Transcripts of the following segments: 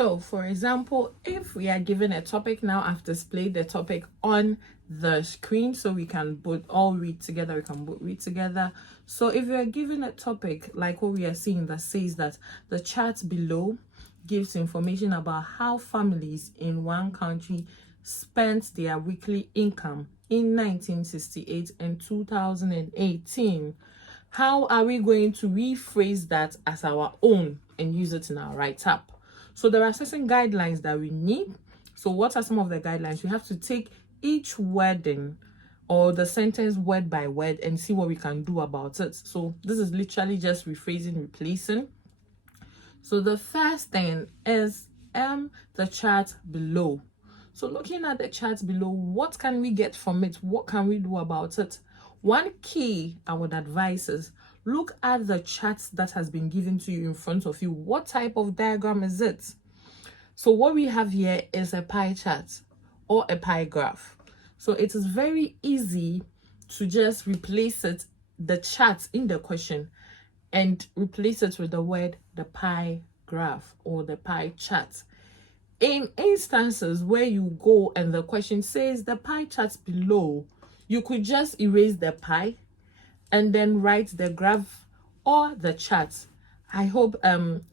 So, for example, if we are given a topic now, I've displayed the topic on the screen so we can both all read together. We can both read together. So, if we are given a topic like what we are seeing that says that the chart below gives information about how families in one country spent their weekly income in 1968 and 2018. How are we going to rephrase that as our own and use it in our write-up? So there are certain guidelines that we need. So what are some of the guidelines? We have to take each wording or the sentence word by word and see what we can do about it. So this is literally just rephrasing, replacing. So the first thing is the chart below. So looking at the chart below, what can we get from it? What can we do about it? One key I would advise is look at the chart that has been given to you in front of you. What type of diagram is it? So what we have here is a pie chart or a pie graph. So it is very easy to just replace it, the chart in the question, and replace it with the word the pie graph or the pie chart. In instances where you go and the question says the pie chart below, you could just erase the pie and then write the graph or the chart. I hope I'm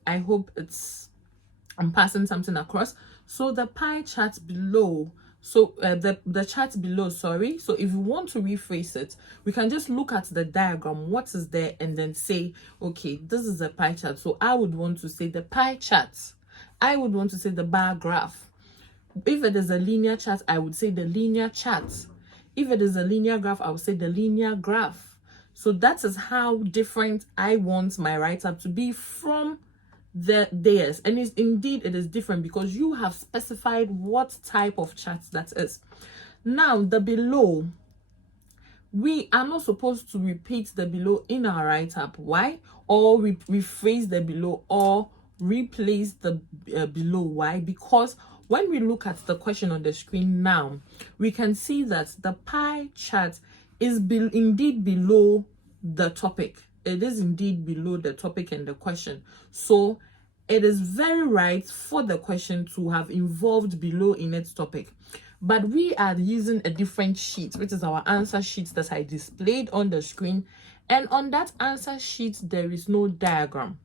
passing something across. So the pie chart below, so the chart below, sorry. So if you want to rephrase it, we can just look at the diagram, what is there, and then say, okay, this is a pie chart. So I would want to say the pie chart. I would want to say the bar graph. If it is a linear chart, I would say the linear chart. If it is a linear graph, I would say the linear graph. So that is how different I want my write-up to be from theirs. And it is different because you have specified what type of chart that is. Now, the below, we are not supposed to repeat the below in our write-up. Why? Or rephrase the below or replace the below. Why? Because when we look at the question on the screen now, we can see that the pie chart is indeed below the topic. It is indeed below the topic and the question. So it is very right for the question to have involved below in its topic. But we are using a different sheet, which is our answer sheet that I displayed on the screen. And on that answer sheet, there is no diagram.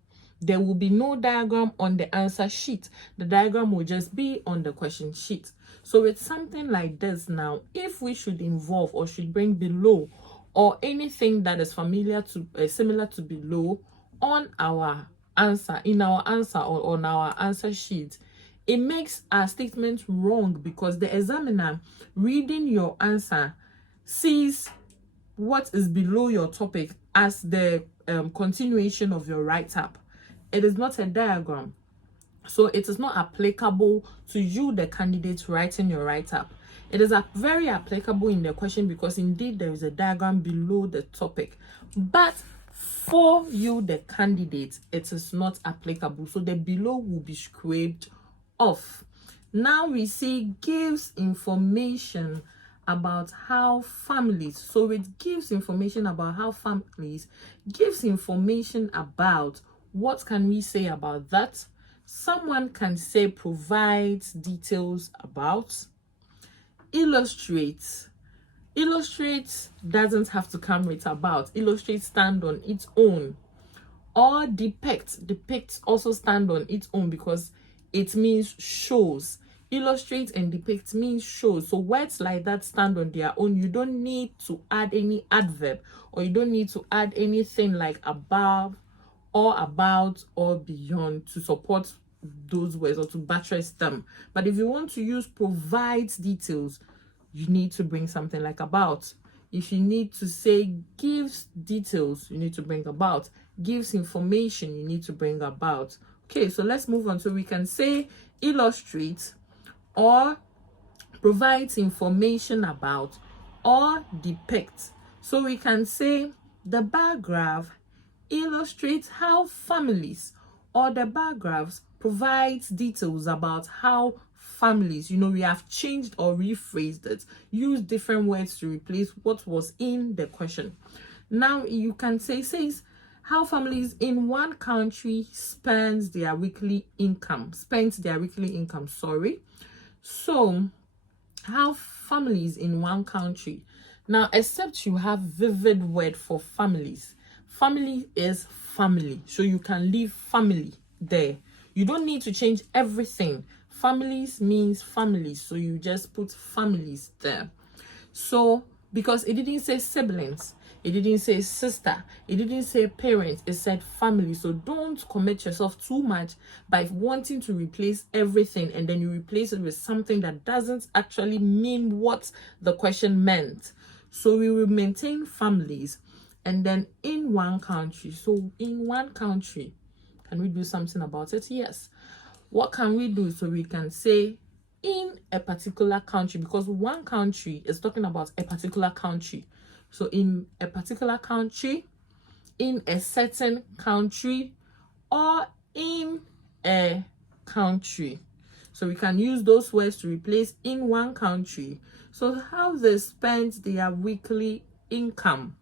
There will be no diagram on the answer sheet. The diagram will just be on the question sheet. So it's something like this now. If we should involve or should bring below or anything that is familiar to similar to below on our answer, in our answer or on our answer sheet, it makes our statement wrong because the examiner reading your answer sees what is below your topic as the continuation of your write-up. It is not a diagram, so it is not applicable to you, the candidate, writing your write-up. It is very applicable in the question because indeed there is a diagram below the topic, but for you, the candidate, it is not applicable. So the below will be scraped off. Now we see gives information about how families. So it gives information about how families, gives information about, what can we say about that? Someone can say provides details about, illustrates. Illustrates doesn't have to come with about. Illustrate stand on its own. Or depict. Depict also stand on its own because it means shows. Illustrate and depict means shows. So words like that stand on their own. You don't need to add any adverb, or you don't need to add anything like above or about or beyond to support those words or to buttress them. But if you want to use provides details, you need to bring something like about. If you need to say gives details, you need to bring about. Gives information, you need to bring about. Okay, so let's move on. So we can say illustrates or provides information about or depicts. So we can say the bar graph illustrates how families, or the bar graphs provides details about how families, we have changed or rephrased it, use different words to replace what was in the question. Now you can say, says how families in one country spend their weekly income. Sorry. So, how families in one country. Now, except you have vivid word for families. Family is family. So you can leave family there. You don't need to change everything. Families means families. So you just put families there. So, because it didn't say siblings, it didn't say sister, it didn't say parents, it said family. So don't commit yourself too much by wanting to replace everything and then you replace it with something that doesn't actually mean what the question meant. So we will maintain families and then in one country. So in one country, can we do something about it? Yes. What can we do? So we can say in a particular country, because one country is talking about a particular country. So in a particular country, in a certain country, or in a country. So we can use those words to replace in one country. So how they spend their weekly income.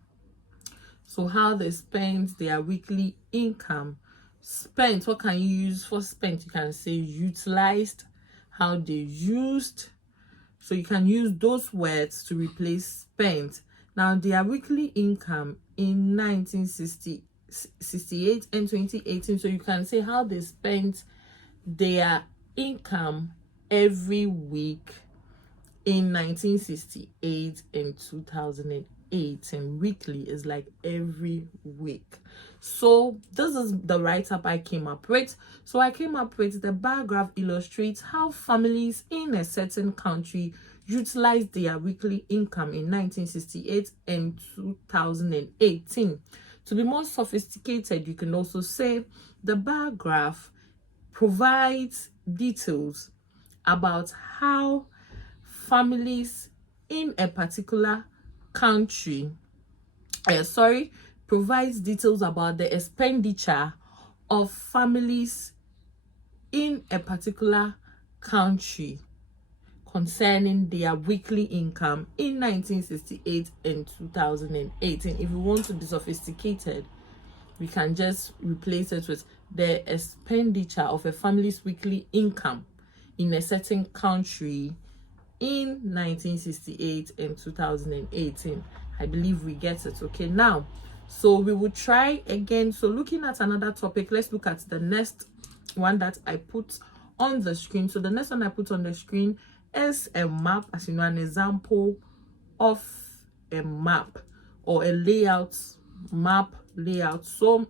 So how they spend their weekly income. Spent, what can you use for spent? You can say utilized, how they used. So you can use those words to replace spent. Now their weekly income in 1968 and 2018. So you can say how they spent their income every week in 1968 and 2008, and weekly is like every week. So this is the write-up I came up with. So I came up with the bar graph illustrates how families in a certain country utilized their weekly income in 1968 and 2018. To be more sophisticated, you can also say the bar graph provides details about how families in a particular country provides details about the expenditure of families in a particular country concerning their weekly income in 1968 and 2018. If you want to be sophisticated, we can just replace it with the expenditure of a family's weekly income in a certain country in 1968 and 2018. I believe we get it. Okay, now, so we will try again. So looking at another topic, let's look at the next one that I put on the screen. So the next one I put on the screen is a map, as you know, an example of a map or a layout, map layout. So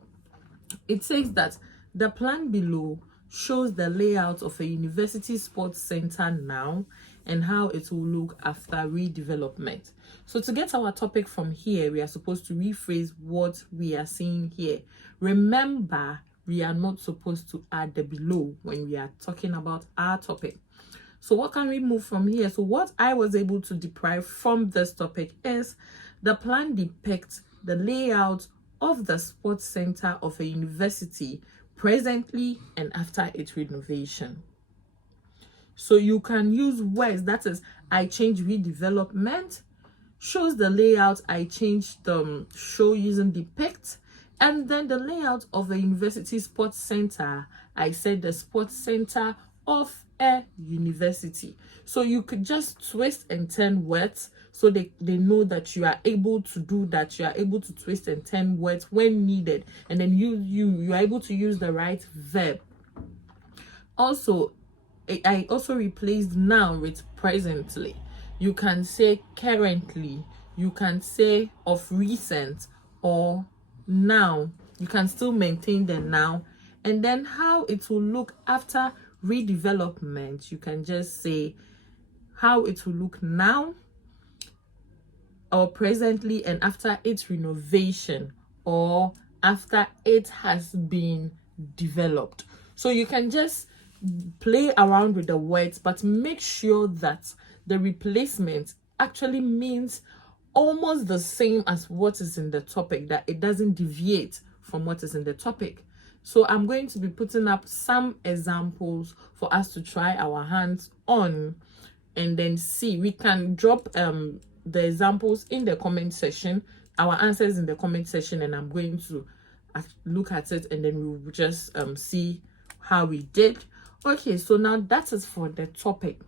it says that the plan below shows the layout of a university sports center now and how it will look after redevelopment. So to get our topic from here, we are supposed to rephrase what we are seeing here. Remember, we are not supposed to add the below when we are talking about our topic. So what can we move from here? So what I was able to derive from this topic is the plan depicts the layout of the sports center of a university presently and after its renovation. So you can use words, that is, I change redevelopment, shows the layout, I changed show using depict, and then the layout of a university sports center, I said the sports center of a university. So you could just twist and turn words so they know that you are able to do that. You are able to twist and turn words when needed, and then you are able to use the right verb. Also, I also replaced now with presently. You can say currently, you can say of recent, or now. You can still maintain the now. And then how it will look after redevelopment, you can just say how it will look now or presently and after its renovation or after it has been developed. So you can just play around with the words, but make sure that the replacement actually means almost the same as what is in the topic, that it doesn't deviate from what is in the topic. So I'm going to be putting up some examples for us to try our hands on and then see. We can drop the examples in the comment section, our answers in the comment section, and I'm going to look at it, and then we will just see how we did. Okay, so now that is for the topic.